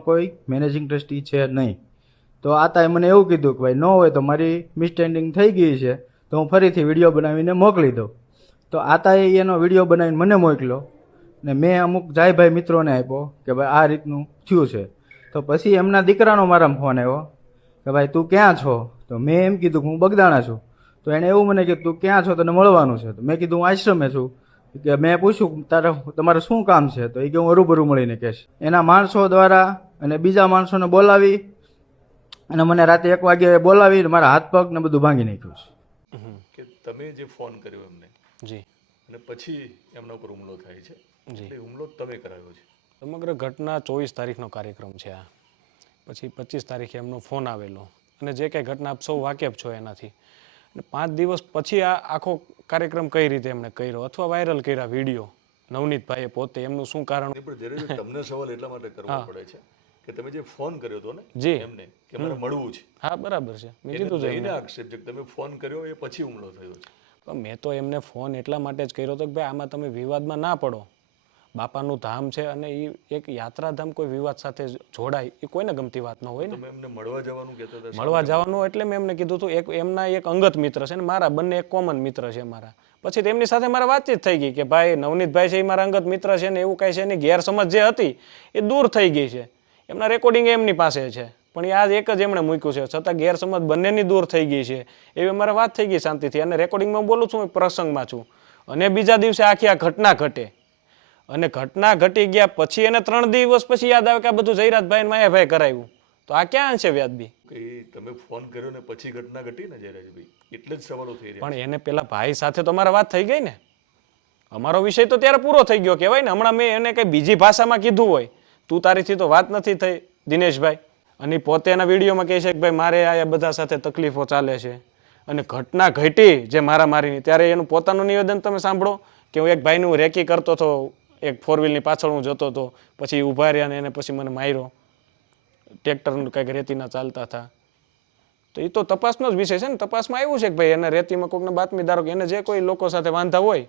કોઈ managing trustee છે નહીં. તો આતાએ મને એવું કીધું કે ભાઈ ન હોય તો મારી મિસસ્ટેન્ડિંગ થઈ ગઈ છે તો હું ફરીથી વિડીયો બનાવીને મોકલી દઉં. તો આતાએ એનો વિડીયો બનાવીને મને મોકલ્યો ને મેં અમુક જાયભાઈ મિત્રોને આપ્યો કે ભાઈ આ રીતનું થયું છે. તો પછી એમના દીકરાનો મારામાં ફોન આવ્યો કે ભાઈ તું ક્યાં છો? તો મેં એમ કીધું કે હું બગદાણા છું. તો એણે એવું મને કીધું તું ક્યાં છો, તને મળવાનું છે? તો મેં કીધું હું આશ્રમે છું. કે મેં પૂછ્યું તમારે શું કામ છે? તો એ કે હું હરૂભરું મળીને કહેશ. એના માણસો દ્વારા અને બીજા માણસોને બોલાવી અને મને રાતે 1 વાગે બોલાવી મારા હાથ પગ ને બધું ભાંગી નાખ્યું કે છે. તમે જે ફોન કર્યો એમને જી અને પછી એમના ઉપર હુમલો થાય છે, જી એટલે હુમલો તમે કરાવ્યો છે. સમગ્ર ઘટના 24 તારીખનો કાર્યક્રમ છે આ. પછી 25 તારીખે એમનો ફોન આવેલો અને જે કંઈ ઘટના આપ સૌ વાકેફ છો એનાથી. અને 5 દિવસ પછી આ આખો કાર્યક્રમ કઈ રીતે એમણે કર્યો અથવા વાયરલ કર્યા વિડીયો નવનીતભાઈએ પોતે, એમનું શું કારણ? પણ જ્યારે તમને સવાલ એટલા માટે કરવો પડે છે કે તમે જે ફોન કર્યો હતો ને જી એમને કે મારે મળવું છે, હા બરાબર છે, મેં કીધું છે એને આક્ષેપ છે કે તમે ફોન કર્યો એ પછી હુમલો થયો છે. પણ મેં તો એમને ફોન એટલા માટે જ કર્યો હતો કે ભાઈ આમાં તમે વિવાદમાં ના પડો. બાપાનું ધામ છે અને એ એક યાત્રાધામ કોઈ વિવાદ સાથે જોડાય એ કોઈને ગમતી વાત ન હોય ને. તમે એમને મળવા જવાનું કહેતા હતા. મળવા જવાનું એટલે મેં એમને કીધું હતું એક એમના એક અંગત મિત્ર છે ને મારા બંને એક કોમન મિત્ર છે મારા. પછી તેમની સાથે મારા વાતચીત થઈ ગઈ કે ભાઈ નવનીતભાઈ છે એ મારા અંગત મિત્ર છે ને એવું કાંઈ છે એની ગેરસમજ જે હતી એ દૂર થઈ ગઈ છે. એમના રેકોર્ડિંગ એમની પાસે છે પણ એ આજ એક જ એમણે મૂક્યું છે, છતાં ગેરસમજ બંનેની દૂર થઈ ગઈ છે એવી અમારે વાત થઈ ગઈ શાંતિથી. અને રેકોર્ડિંગમાં બોલું છું, પ્રસંગમાં છું. અને બીજા દિવસે આખી આ ઘટના ઘટે અને ઘટના ઘટી ગયા પછી એને 3 દિવસ પછી યાદ આવે કે આ બધું જયરાજભાઈ માયાભાઈ કરાવ્યું. તો આ ક્યાં છે વ્યાજબી? કે તમે ફોન કર્યો ને પછી ઘટના ઘટી ને જયરાજભાઈ, એટલે જ સવાલો થઈ રહ્યા. પણ એને પેલા ભાઈ સાથે તો અમારા વાત થઈ ગઈ ને. અમારો વિષય તો ત્યારે પૂરો થઈ ગયો કહેવાય ને. હમણાં મેં એને કઈ બીજી ભાષામાં કીધું હોય તું તારીથી તો વાત નથી થઈ દિનેશભાઈ. અને પોતે એના વિડીયોમાં કહે છે કે ભાઈ મારે આ બધા સાથે તકલીફો ચાલે છે. અને ઘટના ઘટી જે મારામારીની ત્યારે એનું પોતાનું નિવેદન તમે સાંભળો કે હું એક ભાઈનું રેકી કરતો હતો, એક 4 વ્હીલની પાછળ હું જતો હતો, પછી ઊભા રહ્યા ને એને પછી મને માર્યો. ટ્રેક્ટરનું કંઈક રેતીના ચાલતા હતા. તો એ તો તપાસનો જ વિષય છે ને. તપાસમાં આવ્યું છે કે ભાઈ એને રેતીમાં કોઈકને બાતમીદારો કે એને જે કોઈ લોકો સાથે વાંધા હોય